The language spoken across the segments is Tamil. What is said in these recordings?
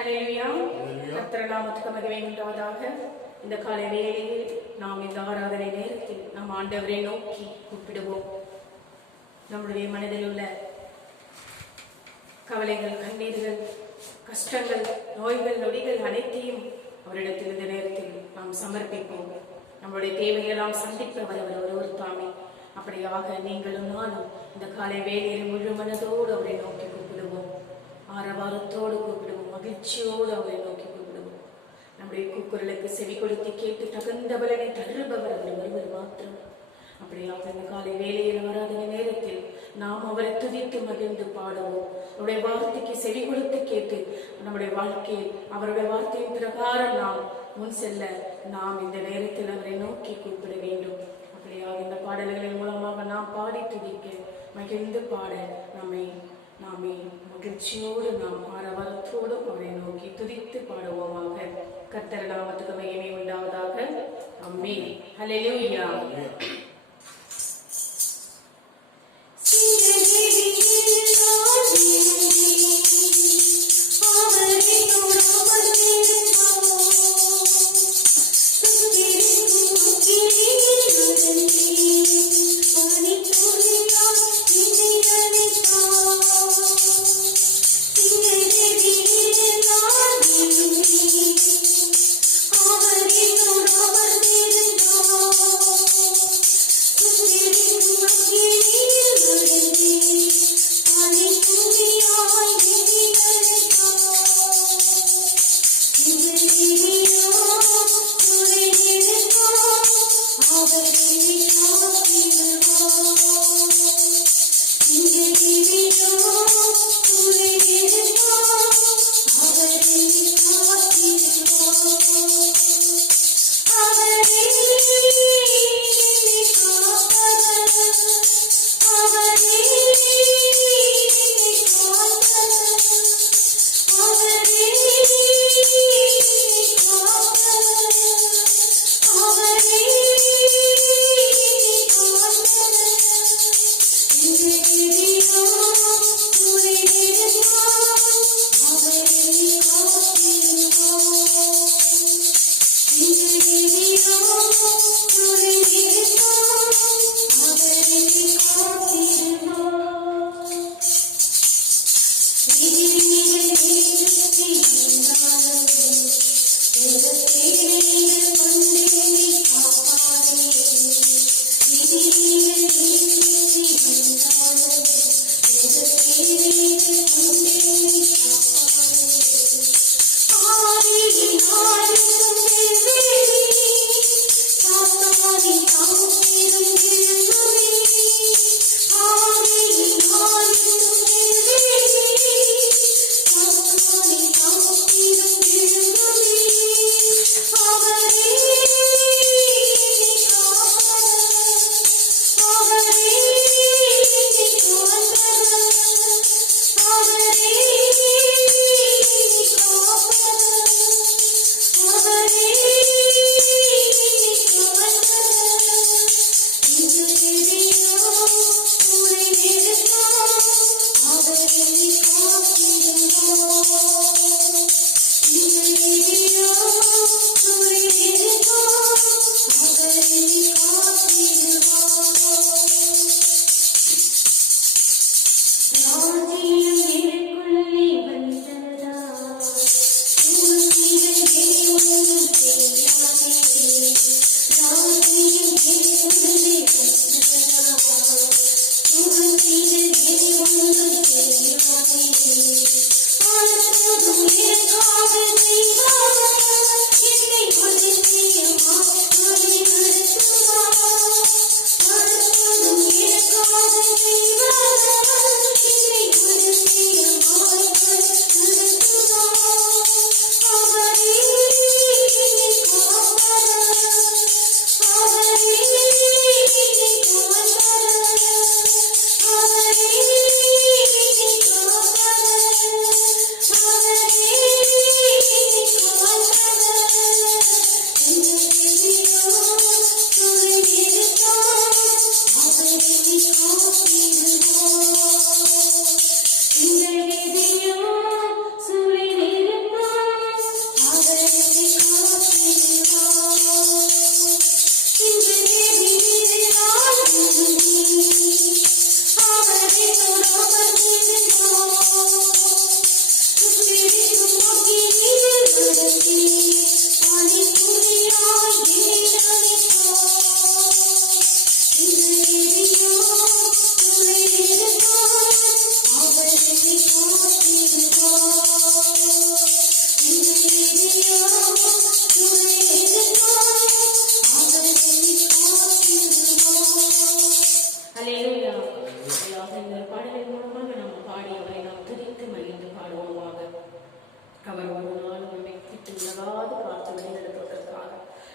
ஹல்லேலூயா. கர்த்தர் நாமத்துக்கு மகிமை உண்டாவதாக. இந்த காலை வேளையில் நாம் இந்த ஆராதனை நேரத்தில் நம் ஆண்டவரை நோக்கி கூப்பிடுவோம். நம்முடைய மனதில் உள்ள கவலைகள், கண்ணீர்கள், கஷ்டங்கள், நோய்கள், நொடிகள் அனைத்தையும் அவரிடத்தில் இந்த நேரத்தில் நாம் சமர்ப்பிப்போம். நம்முடைய தேவையெல்லாம் சந்திப்பவர் அவர் ஒருவர் தாமே. அப்படியாக நீங்களும் நானும் இந்த காலை வேளையில் முழு மனதோடு அவரை நோக்கி கூப்பிடுவோம். ஆரவாரத்தோடு கூப்பிடுவோம், மகிழ்ச்சியோடு அவரை நோக்கி கூப்பிடுவோம். நம்முடைய கூக்குரலுக்கு செவி கொடுத்து கேட்டு தகுந்த பலனை தருபவர் அவர் ஒருவர் மாத்திரம். அப்படியாக இந்த காலை வேளையில் வராத நேரத்தில் நாம் அவரை துதித்து மகிழ்ந்து பாடுவோம். அவருடைய வார்த்தைக்கு செவி கொடுத்து கேட்டு நம்முடைய வாழ்க்கையில் அவருடைய வார்த்தையின் பிரகாரம் நாம் முன் செல்ல நாம் இந்த நேரத்தில் அவரை நோக்கி கூப்பிட வேண்டும். அப்படியாக இந்த பாடல்களின் மூலமாக நாம் பாடி துதிக்க மகிழ்ந்து பாட நாமே மகிழ்ச்சியோடு நாம் ஆரவாரத்தோடு அவரை நோக்கி துதித்து பாடுவோமாக. கர்த்தர் நாமத்துக்கு மகிமை உண்டாவதாக. ஆமென். ஹல்லேலூயா.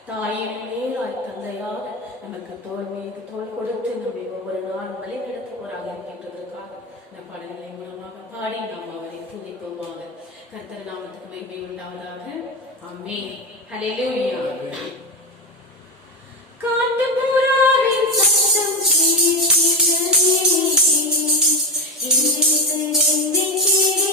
தாயின் மேலாய் தந்தையாக நமக்கு தோல் மீது தோல் கொடுத்து நம்மை ஒவ்வொரு நாளும் வழிநடத்துவோராக இருக்கின்றதற்காக இந்த பாடல்களை மூலமாக பாடி நாம் அவரை துதிப்போமாக. கர்த்தர் நாமத்துக்கு மகிமை உண்டாவதாக. ஆமென். ஹல்லேலூயா. காட்டுப்புறாவின் சத்தம் கேட்கிறதே, என்னை தேடி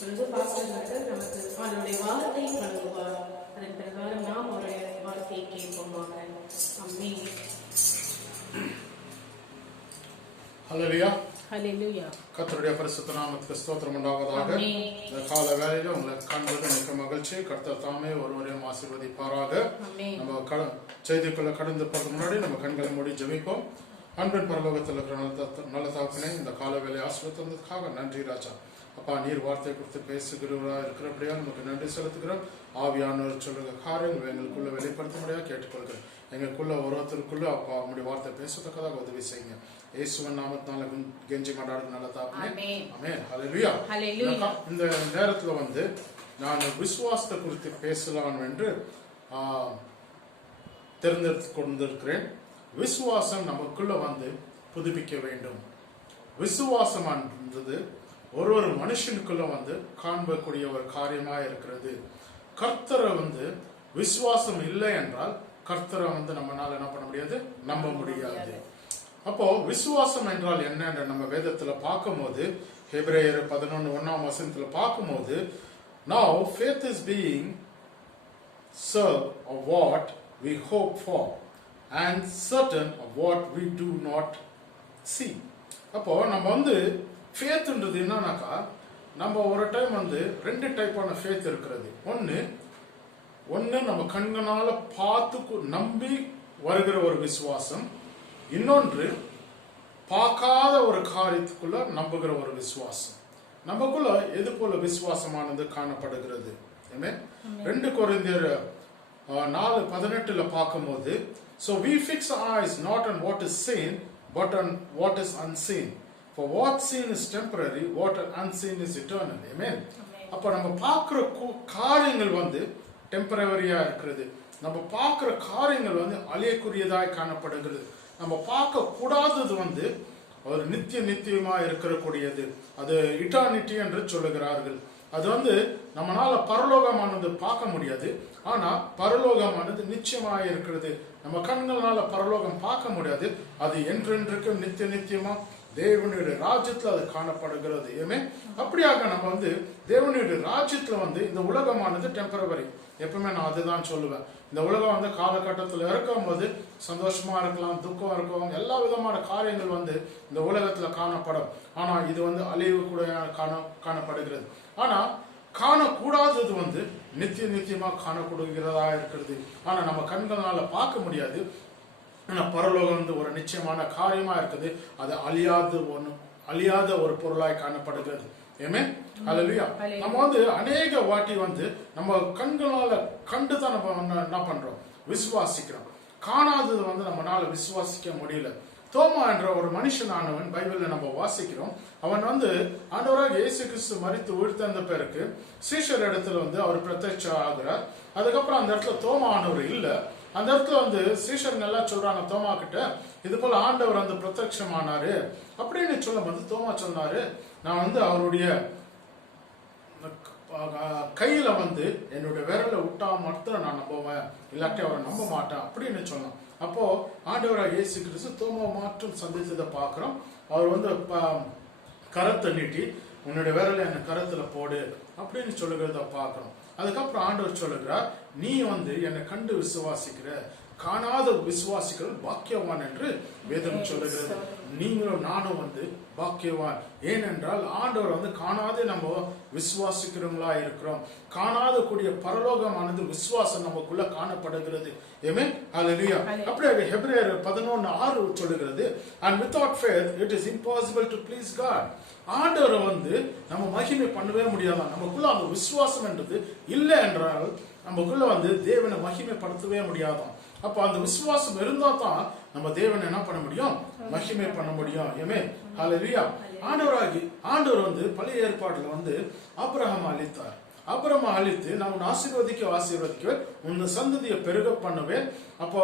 இப்பொழுது பாஸ்டர் நமக்கு அவருடைய வார்த்தையை வழங்குவார். அதன் பிரகாரம் நாம் அவருடைய வார்த்தையை கேட்போமாக. ஆமென். ஹல்லேலூயா. ஹல்லேலூயா. கர்த்தருடைய பரிசுத்த நாமத்துக்கு ஸ்தோத்திரம் உண்டாவதாக. இந்த கால வேளையில உங்களை காண்பது மிக்க மகிழ்ச்சி. கர்த்தர் தாமே ஒருவரையும் ஆசீர்வதிப்பாராக. நம்ம செய்திக்குள்ள கடந்து போறதுக்கு முன்னாடி நம்ம கண்களை மூடி ஜெபிப்போம். அன்பின் பரலோகத்தில் இருக்கிற நல்ல தகப்பனே, இந்த கால வேலையை ஆசீர்வதித்ததுக்காக நன்றி ராஜா. அப்பா, நீர் வார்த்தை கொடுத்து பேசுகிறவரா இருக்கிறபடியா நமக்கு நன்றி செலுத்துகிறோம். ஆவியானவர் சொல்லுங்க காரியங்கள் எங்களுக்குள்ள வெளிப்படுத்த முடியாது கேட்டுக்கொள்கிறேன். எங்களுக்குள்ள ஒருத்தருக்குள்ள அப்பா உங்களுடைய வார்த்தை பேசத்தக்கதாக உதவி செய்யுங்க. இயேசுவின் நாமத்தினால கெஞ்சி கொண்டாடுங்க நல்ல தகப்பனே. ஆமென். ஹல்லேலூயா. இந்த நேரத்துல நான் விசுவாசத்தை குறித்து பேசலாம் என்று தேர்ந்தெடுத்து கொண்டிருக்கிறேன். விசுவாசம் நமக்குள்ள புதுப்பிக்க வேண்டும். விசுவாசம் என்றது ஒரு மனுஷனுக்குள்ள காண்பக்கூடிய ஒரு காரியமா இருக்கிறது. கர்த்தரை விசுவாசம் இல்லை என்றால் கர்த்தரை நம்மளால என்ன பண்ண முடியாது, நம்ப முடியாது. அப்போ விசுவாசம் என்றால் என்ன என்ற நம்ம வேதத்துல பார்க்கும்போது, எபிரேயர் 11:1 பார்க்கும்போது, now faith is being sure of what we hope for and certain of what we do not see. அப்போ நம்ம ஃபேத்ன்றது என்னன்னாக்கா, நம்ம ஒரு டைம் ரெண்டு டைப்பான ஃபேத் இருக்கிறது. ஒன்னு நம்ம கண்களால பார்த்து நம்பி வருகிற ஒரு விசுவாசம், இன்னொன்று பார்க்காத ஒரு காரியத்துக்குள்ள நம்புகிற ஒரு விசுவாசம். நமக்குள்ள எது போல விசுவாசமானது காணப்படுகிறது? 2 கொரிந்தியர் 4:18 பார்க்கும்போது, so we fix our eyes not on what is seen but on what is unseen, for what seen is temporary, what unseen is eternal. Amen. அப்ப நம்ம பார்க்கிற காரியங்கள் டெம்பரவரியா இருக்கிறது. நம்ம பார்க்கிற காரியங்கள் அழியக்கூடியதாய் காணப்படுகிறது. நம்ம பார்க்க கூடாதது ஒரு நித்தியமா இருக்கக்கூடியது. அது இட்டர்னிட்டி என்று சொல்லுகிறார்கள். அது நம்மளால பரலோகமானது பார்க்க முடியாது. ஆனா பரலோகமானது நிச்சயமாக இருக்கிறது. நம்ம கண்களால பரலோகம் பார்க்க முடியாது. அது என்றென்றைக்கும் நித்தியமா தேவனுடைய ராஜ்யத்துல அது காணப்படுகிறது. ஏமே அப்படியாக நம்ம தேவனுடைய ராஜ்யத்துல இந்த உலகமானது டெம்பரவரி. எப்பவுமே நான் அதுதான் சொல்லுவேன். இந்த உலகம் காலகட்டத்தில் இருக்கும் போது சந்தோஷமா இருக்கலாம், துக்கம் இருக்கும், எல்லா விதமான காரியங்கள் இந்த உலகத்துல காணப்படும். ஆனா இது அழிவு கூட காணப்படுகிறது. ஆனா காணக்கூடாதது நித்தியமா காணப்படுகிறதா இருக்கிறது. ஆனா நம்ம கண்களால பார்க்க முடியாது. ஆனா பரலோகம் ஒரு நிச்சயமான காரியமா இருக்குது. அது அழியாத ஒரு பொருளாய் காணப்படுகிறது. ஏமே ஹல்லேலூயா. நம்ம அநேக வாட்டி நம்ம கண்களால கண்டுதான் நம்ம என்ன பண்றோம், விசுவாசிக்கிறோம். காணாதது நம்மளால விசுவாசிக்க முடியல. தோமா என்ற ஒரு மனுஷனானவன் பைபிள்ல நம்ம வாசிக்கிறோம். அவன் ஆண்டவராக இயேசு கிறிஸ்து மரித்து உயிர்த்தெழுந்த பிறகு சீஷர் இடத்துல அவர் பிரத்யட்சம் ஆகிறார். அதுக்கப்புறம் அந்த இடத்துல தோமா ஆனவர் இல்ல. அந்த இடத்துல சீஷர்கள் எல்லாம் சொல்றாங்க தோமா கிட்ட, இது போல ஆண்டவர் பிரத்யட்சம் ஆனாரு அப்படின்னு சொல்லும். தோமா சொன்னாரு, நான் அவருடைய கையில என்னுடைய விரல விட்டா மட்டும் நான் நம்புவேன், இல்லாட்டி அவரை நம்ப மாட்டேன் அப்படின்னு சொன்னான். அப்போ ஆண்டவராக இயேசு கிறிஸ்து தோமா மாற்றம் சந்தித்ததை பார்க்கிறோம். அவர் கரத்தை நீட்டி உன்னுடைய விரல என் கரத்துல போடு அப்படின்னு சொல்லுகிறத பார்க்கிறோம். அதுக்கப்புறம் ஆண்டவர் சொல்லுகிறார், நீ என்னை கண்டு விசுவாசிக்கிற, காணாத விசுவாசிகள் பாக்கியவான் என்று வேதம் சொல்லுகிறது. நீங்களும் நானும் பாக்கியவான். ஏனென்றால் ஆண்டவர் காணாதே நம்ம விசுவாசிக்கிறவங்களா இருக்கிறோம். காணாத கூடிய பரலோகமானது விசுவாசம் நமக்குள்ள காணப்படுகிறது. ஆமென். ஹல்லேலூயா. அப்படியே எபிரேயர் 11:6 சொல்லுகிறது, and without faith it is impossible to please God. ஆண்டவர் நம்ம மகிமை பண்ணவே முடியாதான். நமக்குள்ள அந்த விசுவாசம் என்றது இல்லை என்றால் நமக்குள்ள தேவனை மகிமைப்படுத்தவே முடியாதான். அப்ப அந்த விசுவாசம் இருந்தா தான் நம்ம தேவனை என்ன பண்ண முடியும், மகிமை பண்ண முடியும். ஆமென். ஹல்லேலூயா. ஆண்டவர் பழைய ஏற்பாடுல ஆபிரகாம் அழித்தார். ஆபிரகாம் அழித்து நான் உன்னை ஆசீர்வதிக்க உன் சந்ததியை பெருக பண்ணுவேன். அப்போ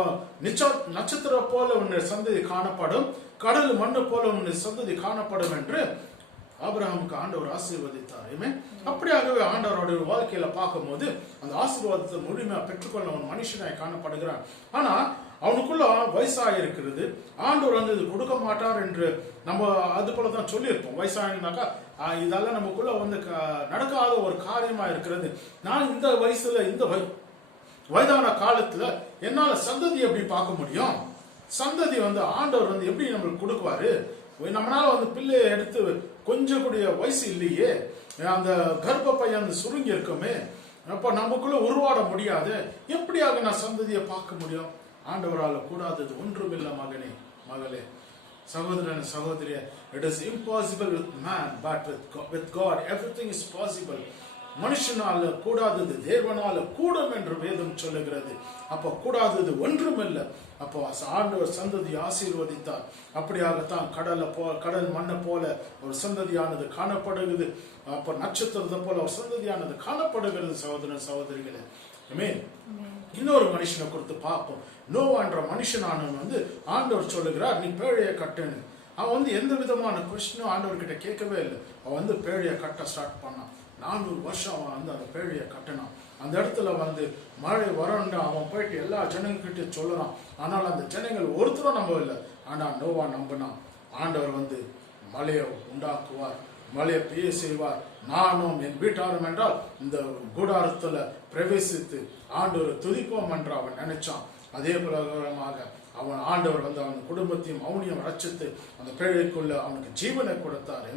நட்சத்திரம் போல உன்னுடைய சந்ததி காணப்படும், கடல் மண்ணு போல உன்னுடைய சந்ததி காணப்படும் என்று ஆபிரகாமுக்கு ஆண்டவர் ஆசீர்வதித்தார். அப்படியாகவே ஆண்டவருடைய வாழ்க்கையில பார்க்கும் போது அந்த ஆசீர்வாதத்தை முழுமையா பெற்றுக்கொள்ள ஒரு மனுஷனாய் காணப்படுகிறான். ஆனா அவனுக்குள்ள வயசாயிருக்கிறது, ஆண்டவர் வந்து இது கொடுக்க மாட்டார் என்று நம்ம அது போலதான் சொல்லியிருப்போம். வயசானாக்கா இதெல்லாம் நமக்குள்ள வந்து நடக்காத ஒரு காரியமா இருக்கிறது. நான் இந்த வயசுல இந்த வயதான காலத்துல என்னால சந்ததி எப்படி பார்க்க முடியும்? சந்ததி வந்து ஆண்டவர் வந்து எப்படி நம்மளுக்கு கொடுக்குவாரு? நம்மளால வந்து பிள்ளையை எடுத்து கொஞ்சம் கூடிய வயசு இல்லையே, அந்த கர்ப்ப பையன் அந்த சுருங்கி இருக்குமே, அப்ப நமக்குள்ள உருவாட முடியாது. எப்படியாக நான் சந்ததியை பார்க்க முடியும்? ஆண்டவரால கூடாதது ஒன்றுமில்லை மகனே மகளே, சகோதரன் சகோதரிய. It is impossible with man, but with God everything is possible. மனுஷனால கூடாதது தேவனால கூடும் என்று வேதம் சொல்லுகிறது. அப்ப கூடாதது ஒன்றுமில்லை. அப்போ ஆண்டவர் சந்ததி ஆசீர்வதித்தார். அப்படியாகத்தான் கடல் மண்ணை போல ஒரு சந்ததியானது காணப்படுகிறது. அப்ப நட்சத்திரத்தை போல ஒரு சந்ததியானது காணப்படுகிறது. சகோதரன் சகோதரிகளே, இன்னொரு மனுஷனை கொடுத்து பார்ப்போம். நோவான்ற மனுஷனானவன் வந்து ஆண்டவர் சொல்லுகிறார், நீ பேழையை கட்டுன்னு. அவன் வந்து எந்த விதமான கொஸ்டினும் ஆண்டவர்கிட்ட கேட்கவே இல்லை. அவன் வந்து பேழையை கட்ட ஸ்டார்ட் பண்ணான். 400 வருஷம் அவன் வந்து அந்த பேழையை கட்டினான். அந்த இடத்துல வந்து மழை வரண்டா அவன் போயிட்டு எல்லா ஜனங்கிட்ட சொல்லலாம். ஆனால் அந்த ஜனங்கள் ஒருத்தரும் நம்பவில்லை. ஆனா நோவா நம்பினான். ஆண்டவர் வந்து மழையை உண்டாக்குவார், மழையை பெய்ய செய்வார், நானும் என் வீட்டாரும் என்றால் இந்த கூடாரத்துல பிரவேசித்து ஆண்டவர் துதிப்போம் என்று அவன் நினைச்சான். அதே பிரகாரமாக அவன் ஆண்டவர் வந்து அவன் குடும்பத்தையும் அவனையும் ரட்சித்து அந்த பேழைக்குள்ள அவனுக்கு ஜீவனை கொடுத்தார்.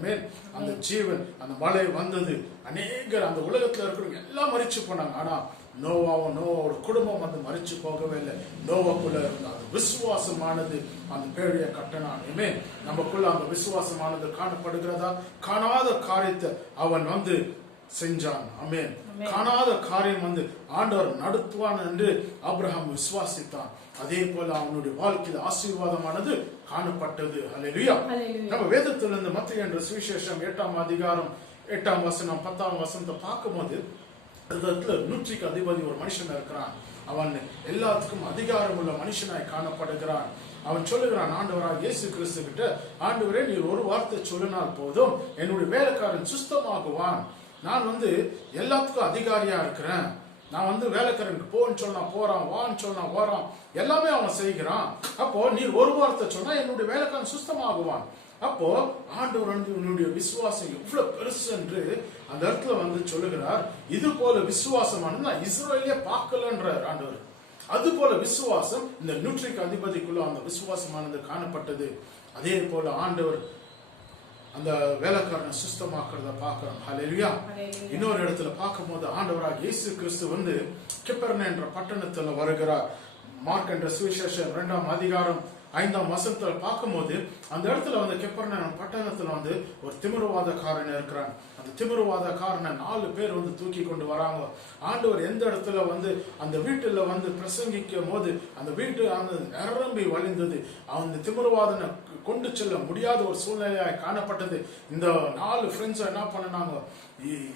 அந்த ஜீவன், அந்த மழை வந்தது. அநேகர் அந்த உலகத்துல இருக்கிறவங்க எல்லாம் மரிச்சு போனாங்க. ஆனா நோவாவோட குடும்பம் வந்து மரிச்சு போகவே இல்லை. நோவாக்குள்ள இருந்த அந்த விசுவாசமானது அந்த பேழையை கட்டினான். நமக்குள்ள அந்த விசுவாசமானது காணப்படுகிறதா? காணாத காரியத்தை அவன் வந்து செஞ்சான். ஆமென். காணாத காரியம் வந்து ஆண்டவர் நடத்துவான் என்று ஆபிரகாம் விசுவாசித்தான். அதே போல அவனுடைய வாழ்க்கையில் ஆசீர்வாதமானது காணப்பட்டது. ஹல்லேலூயா. நம்ம வேதத்திலிருந்து மத்தேயு என்ற சுவிசேஷம் 8ஆம் அதிகாரம் 8ஆம் வசனம் 10ஆம் வசனத்தை பார்க்கும்போது, இடத்துல 100க்கு அதிபதி ஒரு மனுஷன் இருக்கிறான். அவன் எல்லாத்துக்கும் அதிகாரம் உள்ள மனுஷனாய் காணப்படுகிறான். அவன் சொல்லுகிறான் ஆண்டவராக இயேசு கிறிஸ்து கிட்ட, ஆண்டவரே நீர் ஒரு வார்த்தை சொல்லினால் போதும், என்னுடைய வேலைக்காரன் சுஸ்தமாகுவான். நான் வந்து எல்லாத்துக்கும் அதிகாரியா இருக்கிறேன். நான் வந்து வேலைக்காரனுக்கு போன்னு சொன்னா போறான், வான்னு சொன்னா வரான், எல்லாமே அவன் செய்கிறான். அப்போ நீர் ஒரு வார்த்தை சொன்னா என்னுடைய வேலைக்காரன் சுஸ்தமாகுவான். அப்போ ஆண்டவர் வந்து உன்னுடைய விசுவாசம் எவ்வளவு பெருசு என்று அந்த இடத்துல வந்து சொல்லுகிறார். இது போல விசுவாசமானது நான் இஸ்ரவேலியே பார்க்கலன்றார் ஆண்டவர். அது போல விசுவாசம் இந்த 100க்கு அதிபதிக்குள்ள அந்த விசுவாசமானது காணப்பட்டது. அதே போல ஆண்டவர் அந்த வேலைக்காரனை சுத்தமாக்குறத பார்க்கிறோம். ஹல்லேலூயா. இன்னொரு இடத்துல பார்க்கும்போது ஆண்டவராக இயேசு கிறிஸ்து வந்து கெப்பர்னே என்ற பட்டணத்துல வருகிறார். மார்க் என்ற சுவிசேஷம் 2ஆம் அதிகாரம் 5ஆம் வசனத்துல பார்க்கும்போது அந்த இடத்துல வந்து கெப்பர்னே பட்டணத்துல வந்து ஒரு திமிரவாதக்காரன் இருக்கிறான். அந்த திமிரவாதக்காரனை 4 பேர் வந்து தூக்கி கொண்டு வராங்க. ஆண்டவர் எந்த இடத்துல வந்து அந்த வீட்டுல வந்து பிரசங்கிக்கும் போது அந்த வீட்டு அந்த நிரம்பி வழிந்தது. அந்த திமிரவாதனை கொண்டு செல்ல முடியாத ஒரு சூழ்நிலையாய் காணப்பட்டது. இந்த 4 ஃப்ரெண்ட்ஸ் என்ன பண்ணாங்க,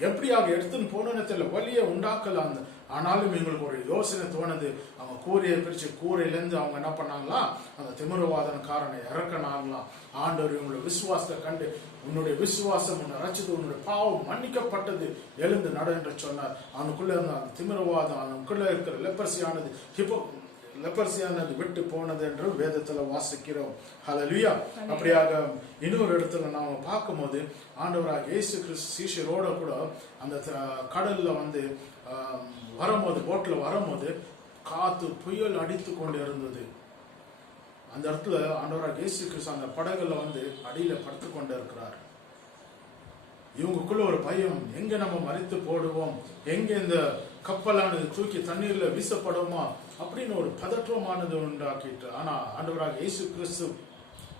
எப்படியாக எடுத்துன்னு போனோன்னு தெரியல, வழியை உண்டாக்கல. ஆனாலும் எங்களுக்கு ஒரு யோசனை தோணுது. அவங்க கூரையை பிரிச்சு கூரையிலேருந்து அவங்க என்ன பண்ணாங்களா, அந்த திமிரவாதனக்காரனை இறக்கினாங்களாம். ஆண்டவர் இவங்களுடைய விசுவாசத்தை கண்டு, உன்னுடைய விசுவாசம் உன்னை ரச்சித்து, உன்னுடைய பாவம் மன்னிக்கப்பட்டது, எழுந்து நட என்று சொன்னார். அவனுக்குள்ள இருந்த அந்த திமிரவாதம், அவனுக்குள்ள இருக்கிற லெப்பர்சியானது விட்டு போனது என்று வேதத்துல வாசிக்கிறோம். ஹல்லேலூயா. அப்படியாக இன்னொரு இடத்துல நாம பார்க்கும்போது ஆண்டவராக இயேசு கிறிஸ்து சீஷரோட கூட அந்த கடல்ல வந்து வரும்போது, போட்ல வரும்போது காத்து புயல் அடித்து கொண்டு இருந்தது. அந்த இடத்துல ஆண்டவராக இயேசு கிறிஸ்து அந்த படகுல வந்து அடியில படுத்து கொண்டு இருக்கிறார். இவங்களுக்குள்ள ஒரு பயம், எங்க நம்ம மறித்து போடுவோம், எங்க இந்த கப்பலானது தூக்கி தண்ணீர்ல வீசப்படுமா அப்படின்னு ஒரு பதற்றமானது உண்டாக்கிட்டு. ஆனா ஆண்டவராக இயேசு கிறிஸ்து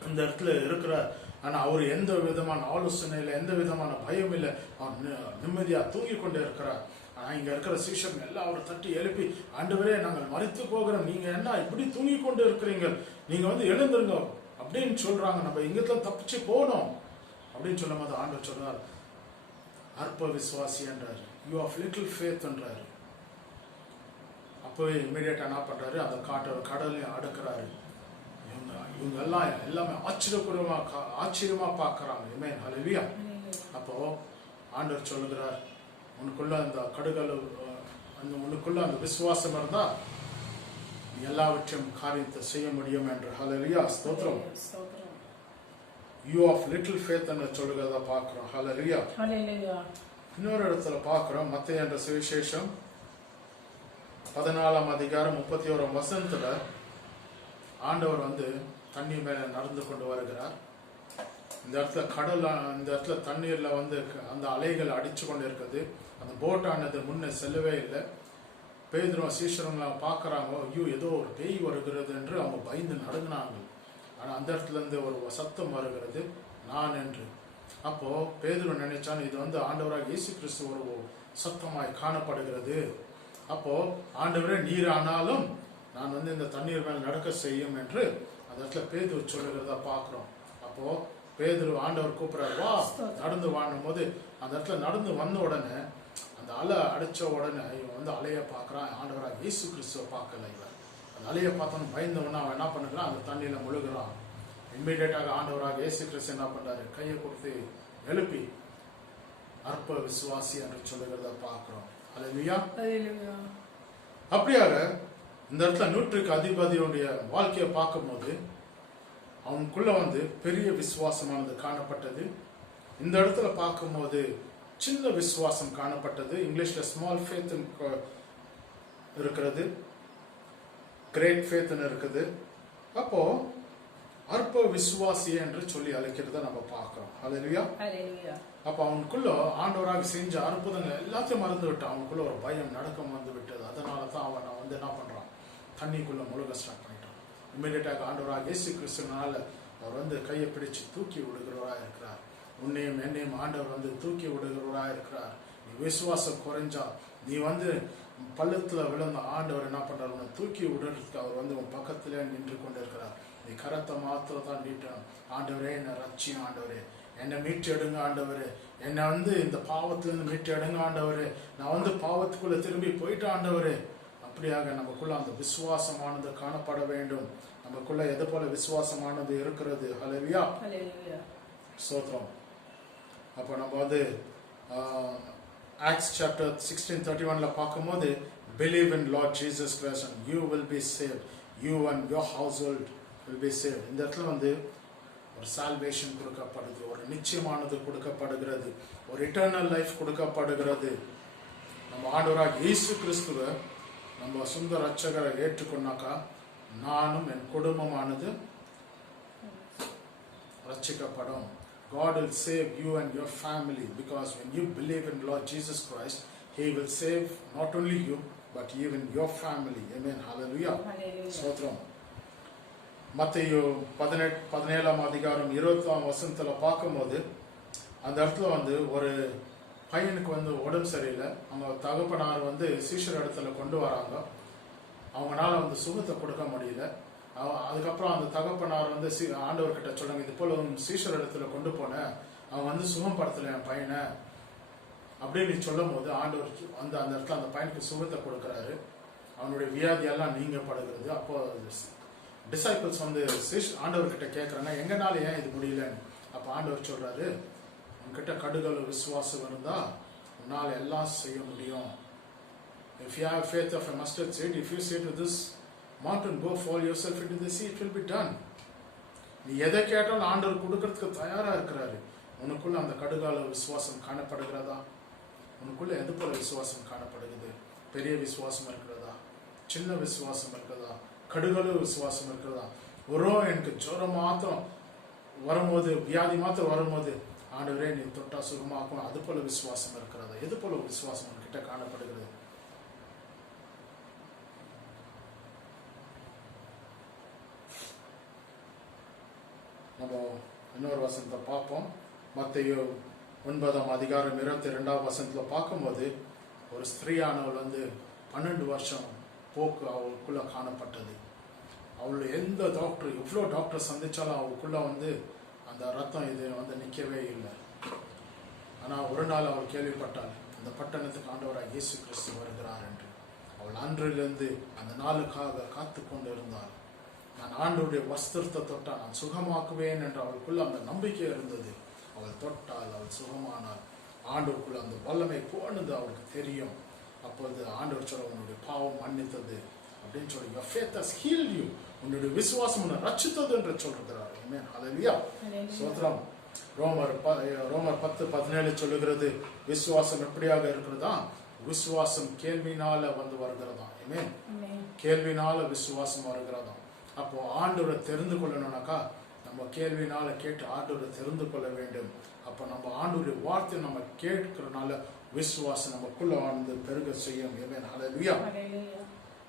இந்த இடத்துல இருக்கிறார். ஆனா அவர் எந்த விதமான ஆலோசனை இல்லை, எந்த விதமான பயம் இல்லை, அவர் நிம்மதியா தூங்கி கொண்டே இருக்கிறார். ஆனா இங்க இருக்கிற சீஷர்கள் எல்லாம் அவரை தட்டி எழுப்பி, ஆண்டவரே நாங்கள் மறித்து போகிறோம், நீங்க என்ன இப்படி தூங்கி கொண்டு இருக்கிறீங்க, நீங்க வந்து எழுந்துருங்க அப்படின்னு சொல்றாங்க. நம்ம இங்கதான் தப்பிச்சு போனோம் அப்படின்னு சொல்லும் போது ஆண்டவர் சொல்றார், அற்ப விசுவாசி என்றார், யூ ஆஃப் லிட்டில் ஃபேத் என்றார். அப்பவே இமீடியட்டா என்ன பண்றாரு, அந்த கடலையும் அடுக்கிறாரு. இவங்க எல்லாம் எல்லாமே ஆச்சரியமா பார்க்கறாங்க. ஆமென். ஹல்லேலூயா. அப்போ ஆண்டவர் சொல்லுகிறார், உனக்குள்ள அந்த கடுகல், உனக்குள்ள அந்த விசுவாசம் இருந்தா எல்லாவற்றையும் காரியத்தை செய்ய முடியும் என்று. ஹல்லேலூயா, ஸ்தோத்திரம். ஸ்தோத்திரம். யூ ஆஃப் லிட்டில் ஃபேத் என்று சொல்லுகிறத பார்க்கிறோம். ஹல்லேலூயா. ஹல்லேலூயா. இன்னொரு இடத்துல பார்க்கிறோம், மத்தேயு என்ற சுவிசேஷம் 14ஆம் அதிகாரம் 31ஆம் வசனத்துல ஆண்டவர் வந்து தண்ணி மேல நடந்து கொண்டு வருகிறார். இந்த இடத்துல இந்த இடத்துல தண்ணீர்ல வந்து அந்த அலைகள் அடிச்சு கொண்டு இருக்குது. அந்த போட்டானது முன்னே செல்லவே இல்லை. பேதுரு சீஷருங்க பார்க்கறாங்க, ஐயோ ஏதோ ஒரு பேய் வருகிறது என்று அவங்க பயந்து நடுங்கினாங்க. ஆனா அந்த இடத்துல இருந்து ஒரு சத்தம் வருகிறது, நான் என்று. அப்போ பேதுரு நினைச்சான், இது வந்து ஆண்டவராக இயேசு கிறிஸ்து ஒரு சத்தமாய் காணப்படுகிறது. அப்போ ஆண்டவரே நீர் ஆனாலும் நான் வந்து இந்த தண்ணீர் மேல் நடக்க செய்யும் என்று அந்த இடத்துல பேதுரு சொல்லுகிறத பார்க்கிறோம். அப்போ பேதுரு ஆண்டவர் கூப்பிடுறாரு, வா நடந்து வாணும் போது அந்த இடத்துல நடந்து வந்த உடனே அந்த அலை அடிச்ச உடனே இவன் வந்து அலைய பார்க்கறான். ஆண்டவராக இயேசு கிறிஸ்துவை பார்க்கல. இவன் அந்த அலையை பார்த்தோன்னு பயந்தவனா அவன் என்ன பண்ணுறான், அந்த தண்ணியில முழுகிறான். இம்மீடியட்டாக ஆண்டவராக இயேசு கிறிஸ்து என்ன பண்றாரு, கையை கொடுத்து எழுப்பி அற்ப விசுவாசி என்று சொல்லுகிறத பார்க்கிறோம். ஹல்லேலூயா. அப்படியாக இந்த இடத்துல 100க்கு அதிபதியுடைய வாழ்க்கையை பார்க்கும்போது அவனுக்குள்ள வந்து பெரிய விசுவாசமானது காணப்பட்டது. இந்த இடத்துல பார்க்கும்போது சின்ன விசுவாசம் காணப்பட்டது. இங்கிலீஷ்ல ஸ்மால் ஃபேத் இருக்கிறது, கிரேட் ஃபேத் இருக்குது. அப்போ அற்ப விசுவாசி என்று சொல்லி அழைக்கிறத நம்ம பார்க்கிறோம். ஹல்லேலூயா. அப்ப அவனுக்குள்ள ஆண்டவராக செஞ்ச அற்புதங்கள் எல்லாத்தையும் மறந்து விட்டான். அவனுக்குள்ள ஒரு பயம் நடுக்கம் வந்து விட்டது. அதனாலதான் அவன் வந்து என்ன பண்றான், தண்ணிக்குள்ள முழுக ஸ்டார்ட் பண்ணிட்டான். இம்மிடியட்டாக ஆண்டவராக இயேசு கிறிஸ்துனால அவர் வந்து கையை பிடிச்சு தூக்கி விடுகிறவராக இருக்கிறார். உன்னையும் என்னையும் ஆண்டவர் வந்து தூக்கி விடுகிறவராக இருக்கிறார். நீ விசுவாசம் குறைஞ்சா, நீ வந்து பள்ளத்துல விழுந்த ஆண்டவர் என்ன பண்றாரு, உன்னை தூக்கி விடுறதுக்கு அவர் வந்து உன் பக்கத்திலே நின்று கொண்டு இருக்கிறார். நீ கரத்தை மாத்திரம் தான் நீட்டணும். ஆண்டவரே என்னை ரட்சியும், ஆண்டவரே என்னை மீட்டு எடுங்க, ஆண்டவரே என்னை வந்து இந்த பாவத்திலிருந்து மீட்டு எடுங்க, ஆண்டவரே நான் வந்து பாவத்துக்குள்ள திரும்பி போயிட்டு, ஆண்டவரே. அப்படியாக நமக்குள்ள அந்த விசுவாசமானது காணப்பட வேண்டும். நமக்குள்ள எது போல விசுவாசமானது இருக்கிறது. ஹல்லேலூயா. ஸ்தோத்திரம். அப்போ நம்ம வந்து Acts chapter 16:31 பார்க்கும்போது believe in Lord Jesus Christ and you will be saved, you and your household will be saved. இந்த இடத்துல வந்து ஒரு சால்வேஷன் கொடுக்கப்படுது, ஒரு நிச்சயமானது கொடுக்கப்படுகிறது, ஒரு இட்டர்னல் லைஃப் கொடுக்கப்படுகிறது. நம்ம ஆண்டவராக இயேசு கிறிஸ்துவை நம்ம சொந்த ரட்சகரை ஏற்றுக்கொண்டாக்கா நானும் என் குடும்பமானது ரட்சிக்கப்படும். God will save you and your family, because when you believe in Lord Jesus Christ, He will save not only you but even your family. Amen. Hallelujah. ஸ்தோத்திரம். மத்தேயு 17ஆம் அதிகாரம் 20ஆம் வசனத்துல பார்க்கும்போது அந்த இடத்துல வந்து ஒரு பையனுக்கு வந்து உடம்பு சரியில்லை. அவங்க தகப்பனார் வந்து சீஷர் இடத்துல கொண்டு வராங்க. அவங்களால வந்து சுகத்தை கொடுக்க முடியல. அதுக்கப்புறம் அந்த தகப்பனார் வந்து ஆண்டவர்கிட்ட சொல்லுங்க, இது போல சீஷர் இடத்துல கொண்டு போனேன், அவன் வந்து சுகப்படுத்தல என் பையனை அப்படின்னு சொல்லும் போது ஆண்டவர் வந்து அந்த இடத்துல அந்த பையனுக்கு சுகத்தை கொடுக்குறாரு. அவனுடைய வியாதியெல்லாம் நீங்கப்படுகிறது. அப்போ டிசைபிள்ஸ் வந்து ஆண்டவர்கிட்ட கேட்குறாங்க, எங்கனால ஏன் இது முடியலன்னு. அப்போ ஆண்டவர் சொல்றாரு, உன்கிட்ட கடுகளவு விசுவாசம் இருந்தா உன்னால் எல்லாம் செய்ய முடியும். If you have faith of a mustard seed, if you say to this mountain, go fall yourself into the sea, it will be done. நீ எதை கேட்டாலும் ஆண்டவர் கொடுக்கறதுக்கு தயாரா இருக்கிறாரு. உனக்குள்ள அந்த கடுகால விசுவாசம் காணப்படுகிறதா? உனக்குள்ள எது போல விசுவாசம் காணப்படுகிறது? பெரிய விசுவாசம் இருக்கிறதா? சின்ன விசுவாசம் இருக்கிறதா? கடுகளவு விசுவாசம் இருக்கிறதா? எனக்கு ஜுரம் மாத்திரம் வரும்போது, வியாதி மாத்திரம் வரும்போது ஆண்டவரே நீ தொட்டா சுகமாக்கும், அது போல விசுவாசம் இருக்கிறதா? எது போல விசுவாசம் உன்கிட்ட காணப்படுகிறது? நம்ம இன்னொரு வசனத்தை பார்ப்போம். மத்தேயு 9ஆம் அதிகாரம் 22ஆம் வசனத்துல பார்க்கும்போது ஒரு ஸ்திரீயானவள் வந்து 12 வருஷம் போக்கு அவளுக்குள்ள காணப்பட்டது. அவள் எந்த டாக்டர், எவ்வளோ டாக்டர் சந்திச்சாலும் அவளுக்குள்ள வந்து அந்த ரத்தம் இது வந்து நிற்கவே இல்லை. ஆனால் ஒரு நாள் அவள் கேள்விப்பட்டாள், இந்த பட்டணத்துக்கு ஆண்டவராக இயேசு கிறிஸ்து வருகிறார் என்று. அவள் அன்றிலிருந்து அந்த நாளுக்காக காத்து கொண்டு இருந்தாள். நான் ஆண்டவருடைய வஸ்திரத்தை தொட்டால் நான் சுகமாக்குவேன் என்று அவளுக்குள்ள அந்த நம்பிக்கை இருந்தது. அவள் தொட்டால் அவள் சுகமானாள். ஆண்டவருக்குள்ள அந்த வல்லமை போனது அவளுக்கு தெரியும். அப்பொழுது ஆண்டவர் சொல்ல, உன்னுடைய பாவம் மன்னித்தது, அப்படின்னு சொல்லி your faith has healed you. உன்னுடைய விசுவாசம் உன்னை ரட்சித்தது என்று சொல்கிறார். ஆமென். ஹல்லேலூயா. ஸ்தோத்திரம். ரோமர் 10:17 சொல்லுகிறது, விசுவாசம் எப்படியாக இருக்கிறதா? விசுவாசம் கேள்வினால வந்து வருகிறதா. ஆமென். கேள்வினால விசுவாசம் வருகிறதா. அப்போ ஆண்டவரை தெரிந்து கொள்ளணும்னாக்கா நம்ம கேள்வினால கேட்டு ஆண்டவரை தெரிந்து கொள்ள வேண்டும். அப்போ நம்ம ஆண்டவருடைய வார்த்தை நம்ம கேட்கிறனால விசுவாசம் நமக்குள்ள வந்து பெருக செய்யும். ஆமென். ஹல்லேலூயா.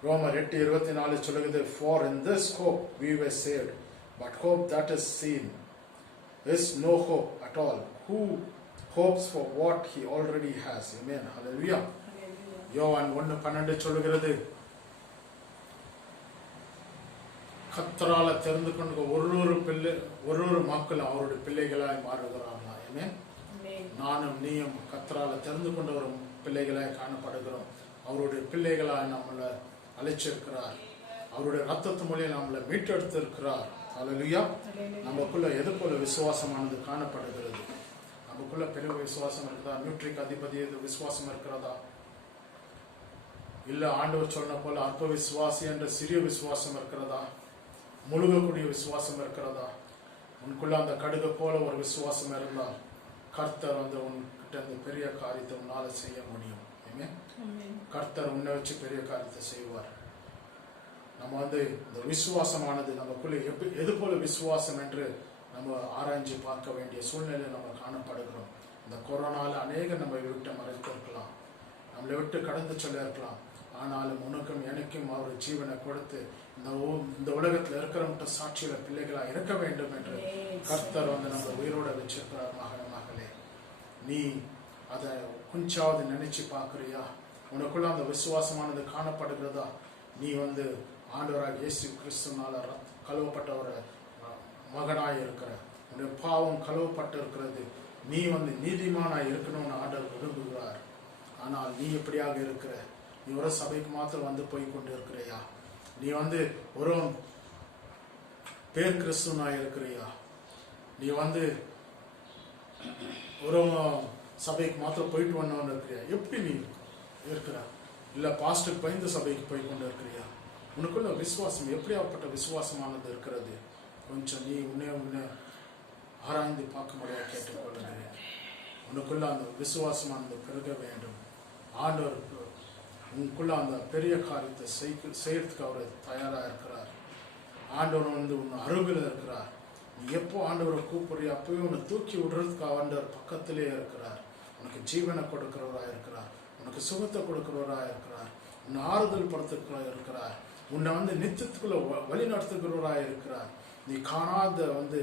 ரோமர் 8:24 சொல்லுகிறது, for in this hope we were saved, but hope that is seen is no hope at all. Who hopes for what he already has? Amen. Hallelujah. யோவான் 1:12 சொல்லுகிறது, கர்த்தரால தெரிந்து கொண்ட ஒரு மக்களும் அவருடைய பிள்ளைகளாய் மாறுகிறார்களா. ஆமென். நானும் நீயும் கர்த்தரால தெரிந்து கொண்ட ஒரு பிள்ளைகளாய் காணப்படுகிறோம். அவருடைய பிள்ளைகளாய் நம்மளை அழைச்சிருக்கிறார். அவருடைய ரத்தத்து மூலியம் நம்மளை மீட்டெடுத்திருக்கிறார். ஹல்லேலூயா. நமக்குள்ள எது போல விசுவாசமானது காணப்படுகிறது? நமக்குள்ள பெரிய விசுவாசம் இருக்கிறதா? நியூட்ரிக் அதிபதி விசுவாசம் இருக்கிறதா? இல்ல ஆண்டவர் சொன்ன போல அற்ப விசுவாசி என்ற சிறிய விசுவாசம் இருக்கிறதா? முழுகக்கூடிய விசுவாசம் இருக்கிறதா? உனக்குள்ள அந்த கடுகு போல ஒரு விசுவாசம் இருந்தால் கர்த்தர் வந்து உன்கிட்ட அந்த பெரிய காரியத்தை உன்னால செய்ய முடியும். கர்த்தர் உன்னை வச்சு பெரிய காரியத்தை செய்வார். நம்ம வந்து இந்த விசுவாசமானது நமக்குள்ள எது போல விசுவாசம் என்று நம்ம ஆராய்ச்சி பார்க்க வேண்டிய சூழ்நிலை நம்ம காணப்படுகிறோம். இந்த கொரோனால அநேக நம்ம விட்டு மறைத்து இருக்கலாம், நம்மளை விட்டு கடந்து சொல்ல இருக்கலாம். ஆனாலும் உனக்கும் எனக்கும் அவர் ஜீவனை கொடுத்து இந்த உலகத்தில் இருக்கிறவங்க சாட்சியில பிள்ளைகளா இருக்க வேண்டும் என்று கர்த்தர் வந்து நம்ம உயிரோட வச்சிருக்கிறார். மகனே, நீ அதை கொஞ்சாவது நினைச்சு பார்க்கறியா? உனக்குள்ள அந்த விசுவாசமானது காணப்படுகிறதா? நீ வந்து ஆண்டவராக இயேசு கிறிஸ்துனால கழுவப்பட்ட ஒரு மகனாய் இருக்கிற, உன்னுடைய பாவம் கழுவப்பட்டு இருக்கிறது. நீ வந்து நீதிமானாய் இருக்கணும்னு ஆண்டவர் விரும்புகிறார். ஆனால் நீ எப்படியாக இருக்கிற? நீ ஒரு சபைக்கு மாத்திரம் வந்து போய் கொண்டு இருக்கிறியா? நீ வந்து ஒரு பேர் கிறிஸ்துவனாய் இருக்கிறியா? நீ வந்து ஒரு சபைக்கு மாத்திரம் போயிட்டு வந்தவன் இருக்கிறியா? எப்படி நீ இருக்கிற? இல்ல பாஸ்டர் பயந்து சபைக்கு போய் கொண்டு இருக்கிறியா? உனக்குள்ள விசுவாசம் எப்படியாப்பட்ட விசுவாசமானது இருக்கிறது? கொஞ்சம் நீ உன்னை ஆராய்ந்து பார்க்க முடியாது கேட்டுக்கொள்ளுகிறேன். உனக்குள்ள அந்த விசுவாசமானது பெருக வேண்டும். ஆண்டவர் உனக்குள்ள அந்த பெரிய காரியத்தை செய்யறதுக்கு அவர் தயாரா இருக்கிறார். ஆண்டவர் வந்து உன் அருகில் இருக்கிறார். நீ எப்போ ஆண்டவரை கூப்பிடுறிய அப்பவே உன்னை தூக்கி விடுறதுக்கு ஆண்டவர் பக்கத்திலே இருக்கிறார். உனக்கு ஜீவனை கொடுக்கிறவராக இருக்கிறார். உனக்கு சுகத்தை கொடுக்கிறவராக இருக்கிறார். உன்னை ஆறுதல் படுத்துக்கிறவராக இருக்கிறார். உன்னை வந்து நித்தியத்துக்குள்ள வழி நடத்துகிறவராக இருக்கிறார். நீ காணாத வந்து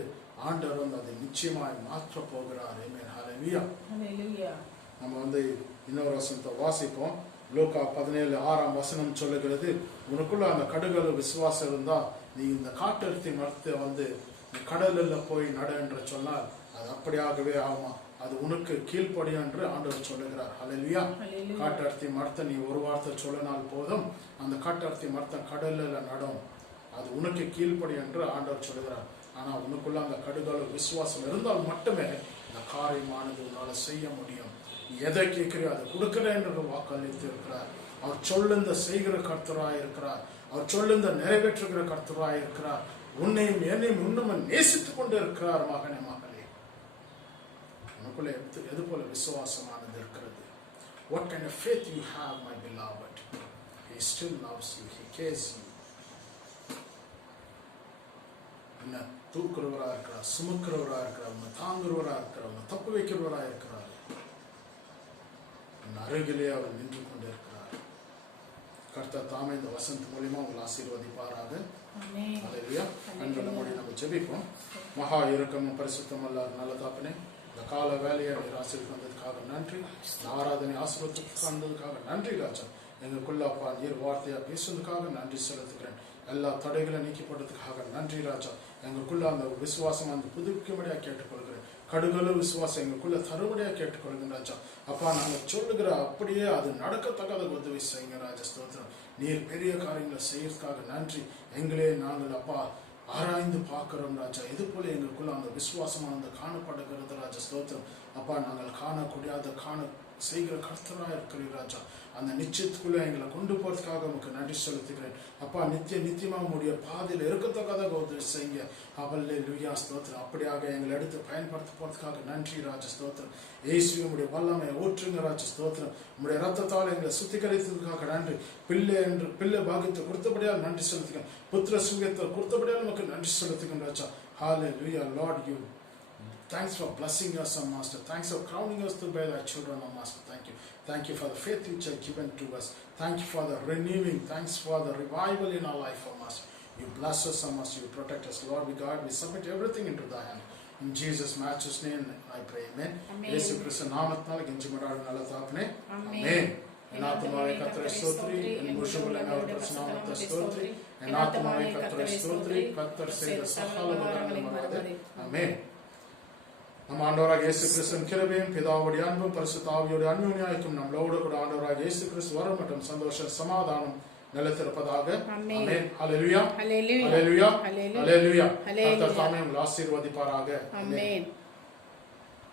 ஆண்டவர் வந்து அதை நிச்சயமாய் மாற்ற போகிறார். ஹல்லேலூயா. நம்ம வந்து இன்னொரு வசனத்தை வாசிப்போம். லூக்கா 17:6 சொல்லுகிறது, உனக்குள்ள அந்த கடுகள விசுவாசம் இருந்தா நீ இந்த காட்டெருத்தி மரத்தை வந்து நீ கடலில் போய் நட என்று சொன்னால் அது அப்படியாகவே ஆகுமா? அது உனக்கு கீழ்ப்படி என்று ஆண்டவர் சொல்லுகிறார். ஹல்லேலூயா. காட்டெருத்தி மரத்தை நீ ஒரு வார்த்தை சொல்லினால் போதும், அந்த காட்டெருத்தி மரத்தை கடலில் நடும். அது உனக்கு கீழ்ப்படி என்று ஆண்டவர் சொல்லுகிறார். ஆனா உனக்குள்ள அந்த கடுகள விசுவாசம் இருந்தால் மட்டுமே இந்த காரியமானது உன்னால செய்ய முடியும். நீ எதை கேட்கிறியோ அதை கொடுக்கிறேன் என்று வாக்களித்து இருக்கிறார். அவர் சொல்லுந்த செய்கிற கர்த்தராய் இருக்கிறார். அவர் சொல்லுந்த நிறைவேற்றுகிற கர்த்தராய் இருக்கிறார். உன்னையும் என்னையும் இன்னும் நேசித்துக் கொண்டு இருக்கிறார். மகனே, மகளே, உனக்குள்ள எது போல விசுவாசமானது இருக்கிறது? What kind of faith you have, my beloved? He still loves you. He cares you. உன்னை தூக்குறவரா இருக்கிறார், சுமக்கிறவரா இருக்கிறார், உன்னை தாங்குறவரா இருக்கிறார், உன்னை தப்பு வைக்கிறவரா இருக்கிறார். உன் அருகிலே அவர் நின்று கொண்டு இருக்கிறார். கர்த்தர் தாமே இந்த வசந்த மூலியமா உங்களை ஆசீர்வதிப்பாராக. ஹல்லேலூயா. கண்களை மூடி நம்ம ஜெபிப்போம். மகா இரக்கமும் பரிசுத்தம் அல்ல நல்ல தாப்பனே, இந்த கால வேலையை நீர் ஆசீர்வதித்ததுக்காக நன்றி. ஆராதனை ஆசீர்வதித்து வந்ததுக்காக நன்றி ராஜா. எங்களுக்குள்ள அப்பா நீர் வார்த்தையா பேசுவதற்காக நன்றி செலுத்துகிறேன். எல்லா தடைகளை நீக்கப்பட்டதுக்காக நன்றி ராஜா. எங்களுக்குள்ள அந்த விசுவாசம் அந்த புதுப்பிக்கும்படியா கேட்டுக்கொள்கிறேன். கடுகள விசுவாசம் எங்களுக்குள்ள தருபடியா கேட்டுக்கொள்கிறேன் ராஜா. அப்பா நாங்கள் சொல்லுகிற அப்படியே அது நடக்கத்தக்கதை உதவி செய்யுங்க ராஜா. ஸ்தோத்திரம். நீர் பெரிய காரியங்களை செய்யறதுக்காக நன்றி. எங்களே நாங்கள் அப்பா ஆராய்ந்து பார்க்கிறோம் ராஜா. இது போல எங்களுக்குள்ள அந்த விசுவாசமானது காணப்படுகிறது ராஜா. ஸ்தோத்திரம். அப்பா நாங்கள் காணக்கூடியாத காண செய்கிற கர்த்தராக இருக்கிறீர் ராஜா. அந்த நிச்சயத்துக்குள்ள எங்களை கொண்டு போறதுக்காக உமக்கு நன்றி செலுத்துகிறேன் அப்பா. நித்தியமா உங்களுடைய பாதையில் இருக்கத்தக்கதாக உதவி செய்யுங்க. ஹல்லேலூயா ஸ்தோத்திரம். அப்படியாக எங்களை எடுத்து பயன்படுத்த போறதுக்காக நன்றி ராஜா ஸ்தோத்திரம். இயேசுவே உம்முடைய வல்லமையை ஊற்றுங்க ராஜா ஸ்தோத்திரம். உம்முடைய ரத்தத்தால் எங்களை சுத்திகரித்ததுக்காக நன்றி. பிள்ளை பாக்கியத்தை கொடுத்தபடியால் நன்றி செலுத்துகிறேன். புத்திர சுகத்தை கொடுத்தபடியால் நமக்கு நன்றி செலுத்துகிறேன் ராஜா. Hallelujah, Lord, you. Thanks for blessing us, our Master. Thanks for crowning us to be thy children, our Master. Thank you. Thank you for the faith which you have given to us. Thank you for the renewing. Thanks for the revival in our life, our Master. You bless us, our Master. You protect us, Lord. We God, we submit everything into thy hand. In Jesus' matchless name, I pray. Amen. Yesu Christu நாமத்தினால கெஞ்சி மன்றாடும் நல்ல தகப்பனே. Amen. என் ஆத்துமாவே கர்த்தரை ஸ்தோத்திரி, என் முழுமுள்ள அவருடைய நாமத்தை ஸ்தோத்திரி. என் ஆத்துமாவே கர்த்தரை ஸ்தோத்திரி, கர்த்தர் செய்த சகல உபகாரங்களையும் மறவாதே. ஆமென். நம் ஆண்டவராகிய இயேசு கிறிஸ்துவின் கிருபையும் பிதாவுடைய அன்பும் பரிசுத்த ஆவியுடைய அன்யோன்யமும் நம்மளோடு கூட ஆண்டவராகிய இயேசு கிறிஸ்து வரும் மற்றும் சந்தோஷ சமாதானம் நிலைத்திருப்பதாக. ஆமென். ஹல்லேலூயா. ஹல்லேலூயா. ஹல்லேலூயா. கர்த்தர் தாமே உங்களை ஆசீர்வதிப்பாராக. ஆமென்.